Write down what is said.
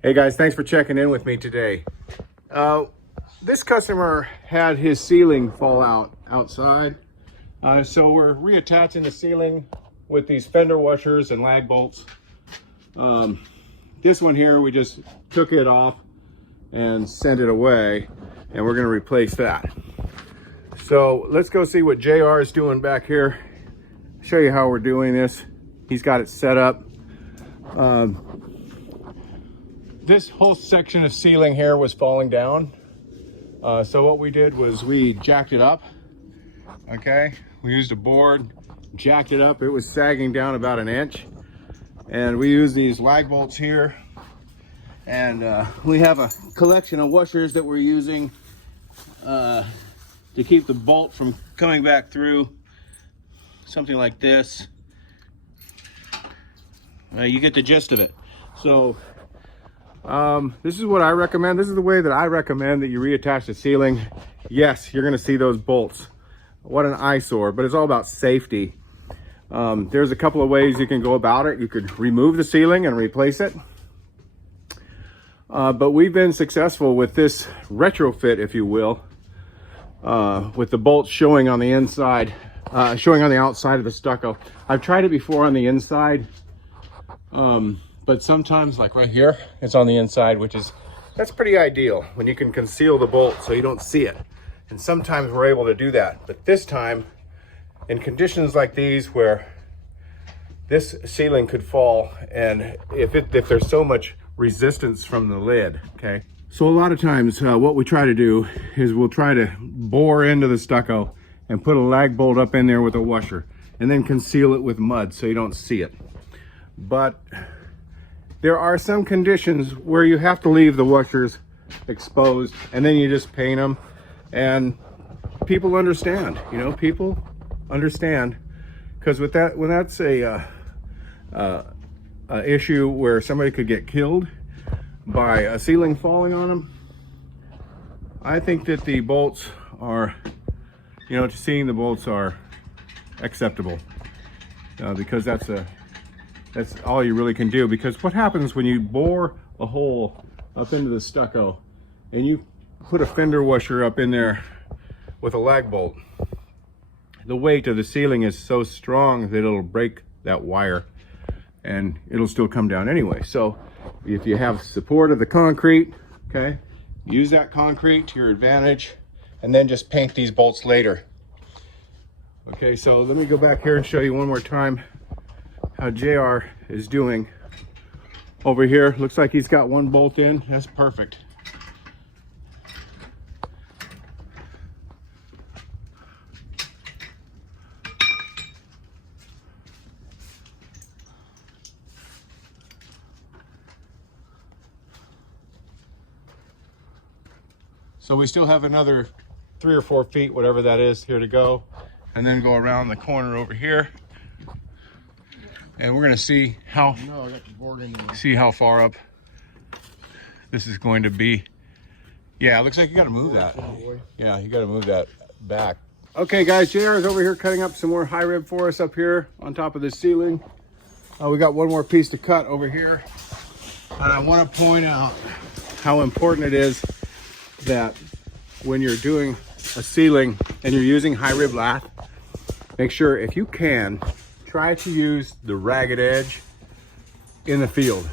Hey guys, thanks for checking in with me today. This customer had his ceiling fall out outside. So we're reattaching the ceiling with these fender washers and lag bolts. This one here, we just took it off and sent it away, and we're gonna replace that. So let's go see what JR is doing back here. Show you how we're doing this. He's got it set up. This whole section of ceiling here was falling down. So what we did was we jacked it up. Okay, we used a board, jacked it up. It was sagging down about an inch. And we use these lag bolts here. And we have a collection of washers that we're using to keep the bolt from coming back through. Something like this. You get the gist of it. So this is what I recommend. This is the way that I recommend that you reattach the ceiling. Yes, you're gonna see those bolts. What an eyesore, but it's all about safety. There's a couple of ways you can go about it. You could remove the ceiling and replace it. But we've been successful with this retrofit, if you will, with the bolts showing on the inside, showing on the outside of the stucco. I've tried it before on the inside. But sometimes, like right here, it's on the inside, that's pretty ideal when you can conceal the bolt so you don't see it. And sometimes we're able to do that. But this time, in conditions like these where this ceiling could fall, and if there's so much resistance from the lid, okay? So a lot of times what we try to do is we'll try to bore into the stucco and put a lag bolt up in there with a washer and then conceal it with mud so you don't see it. But there are some conditions where you have to leave the washers exposed and then you just paint them, and people understand, people understand, because with that, when that's a issue where somebody could get killed by a ceiling falling on them, I think that the bolts are, seeing the bolts are acceptable, because that's all you really can do. Because what happens when you bore a hole up into the stucco and you put a fender washer up in there with a lag bolt, the weight of the ceiling is so strong that it'll break that wire and it'll still come down anyway. So if you have support of the concrete, okay, use that concrete to your advantage, and then just paint these bolts later. Okay, so let me go back here and show you one more time how JR is doing over here. Looks like he's got one bolt in. That's perfect. So we still have another 3 or 4 feet, whatever that is, here to go, and then go around the corner over here. And we're gonna see how far up this is going to be. Yeah, it looks like you gotta move that. Yeah, you gotta move that back. Okay guys, JR is over here cutting up some more high rib for us up here on top of the ceiling. We got one more piece to cut over here. And I wanna point out how important it is that when you're doing a ceiling and you're using high rib lath, make sure, if you can, try to use the ragged edge in the field.